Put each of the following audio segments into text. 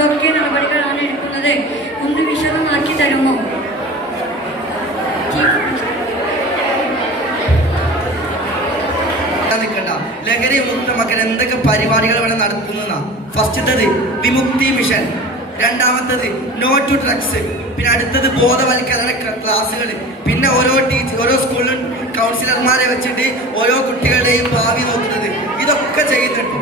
എന്തൊക്കെ നടപടികളാണ് എടുക്കുന്നത് ഒന്ന് വിശദമാക്കി തരുമോ? ലഹരി മുക്തമാക്കാൻ എന്തൊക്കെ പരിപാടികൾ ഇവിടെ നടത്തുന്ന ഫസ്റ്റത്തത് വിമുക്തി മിഷൻ, രണ്ടാമത്തത് നോ ടു ഡ്രഗ്സ്, പിന്നെ അടുത്തത് ബോധവൽക്കരണ ക്ലാസ്സുകൾ, പിന്നെ ഓരോ സ്കൂളിലും കൗൺസിലർമാരെ വെച്ചിട്ട് ഓരോ കുട്ടികളുടെയും ഭാവി നോക്കുന്നത്, ഇതൊക്കെ ചെയ്യുന്നുണ്ട്.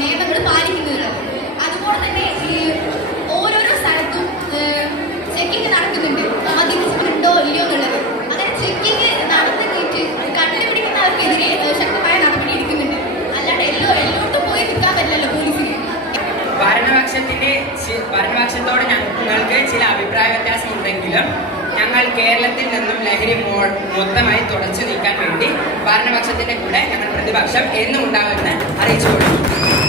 നിയമങ്ങൾ പാലിക്കുന്നത്. അതുപോലെ തന്നെ ഈ ഓരോരോ സ്ഥലത്തും ചെക്കിങ് നടക്കുന്നുണ്ട്, മദ്യപിച്ചിട്ടുണ്ടോ ഇല്ലയോ എന്നുള്ളത്. അങ്ങനെ ചെക്കിങ് നടന്നിട്ട് കണ്ടുപിടിക്കുന്നവർക്കെതിരെ ശക്തമായ നടപടി എടുക്കുന്നുണ്ട്. അല്ലാണ്ട് എല്ലായിടത്തും പോയി നിൽക്കാൻ പറ്റില്ലല്ലോ പോലീസിന്. ഭരണപക്ഷത്തോട് ഞങ്ങൾക്ക് ചില അഭിപ്രായ വ്യത്യാസം ഉണ്ടെങ്കിലും ഞങ്ങൾ കേരളത്തിൽ നിന്നും ലഹരി മൊത്തമായി തുടച്ചു നീക്കാൻ വേണ്ടി ഭരണപക്ഷത്തിന്റെ കൂടെ ഞങ്ങൾ പ്രതിപക്ഷം എന്നും ഉണ്ടാകുമെന്ന് അറിയിച്ചു കൊടുക്കും.